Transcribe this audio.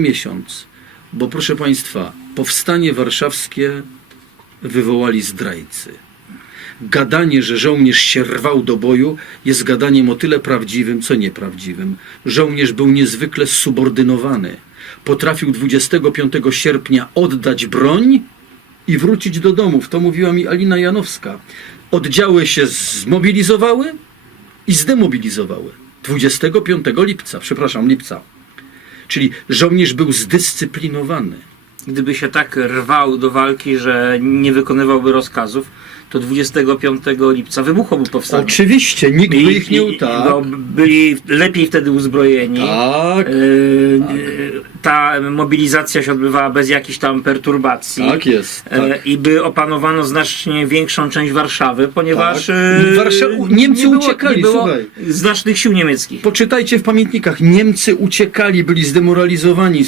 miesiąc, bo proszę Państwa, powstanie warszawskie wywołali zdrajcy. Gadanie, że żołnierz się rwał do boju, jest gadaniem o tyle prawdziwym, co nieprawdziwym. Żołnierz był niezwykle subordynowany. Potrafił 25 sierpnia oddać broń i wrócić do domów. To mówiła mi Alina Janowska. Oddziały się zmobilizowały i zdemobilizowały. 25 lipca, przepraszam, lipca. Czyli żołnierz był zdyscyplinowany. Gdyby się tak rwał do walki, że nie wykonywałby rozkazów, to 25 lipca wybuchłoby powstanie. Oczywiście, nikt by ich nie utarł. bo byli lepiej wtedy uzbrojeni. Tak, Yy, yy, Ta mobilizacja się odbywała bez jakichś tam perturbacji. tak jest. E, Tak. I by opanowano znacznie większą część Warszawy, ponieważ Tak. e, Warsza- Niemcy nie było, uciekali, nie było słuchaj. znacznych sił niemieckich. Poczytajcie w pamiętnikach. Niemcy uciekali, byli zdemoralizowani.